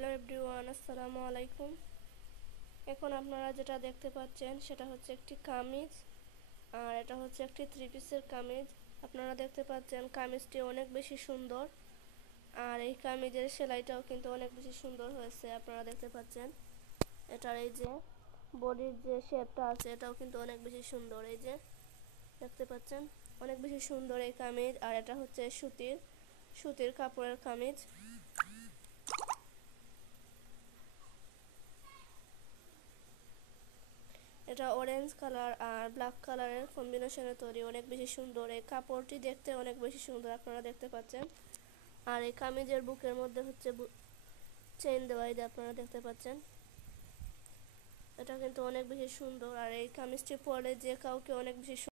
Hello everyone, আসসালামু আলাইকুম। এখন আপনারা যেটা দেখতে পাচ্ছেন সেটা হচ্ছে একটি কামিজ, আর এটা হচ্ছে একটি থ্রি পিসের কামিজ। আপনারা দেখতে পাচ্ছেন কামিজটি অনেক বেশি সুন্দর, আর এই কামিজের সেলাইটাও কিন্তু অনেক বেশি সুন্দর হয়েছে। আপনারা দেখতে পাচ্ছেন এটার এই যে বডির যে শেপটা আছে এটাও কিন্তু অনেক বেশি সুন্দর। এই যে দেখতে পাচ্ছেন অনেক বেশি সুন্দর এই কামিজ, আর এটা হচ্ছে সুতির কাপড়ের কামিজ। এটা অরেঞ্জ কালার আর ব্ল্যাক কালারের কম্বিনেশনে তৈরি, অনেক বেশি সুন্দর। এই কাপড়টি দেখতে অনেক বেশি সুন্দর, আপনারা দেখতে পাচ্ছেন। আর এই কামিজের বুকের মধ্যে হচ্ছে চেইন দেওয়া, এই যে আপনারা দেখতে পাচ্ছেন। এটা কিন্তু অনেক বেশি সুন্দর, আর এই কামিজটি পরলে যে কাউকে অনেক বেশি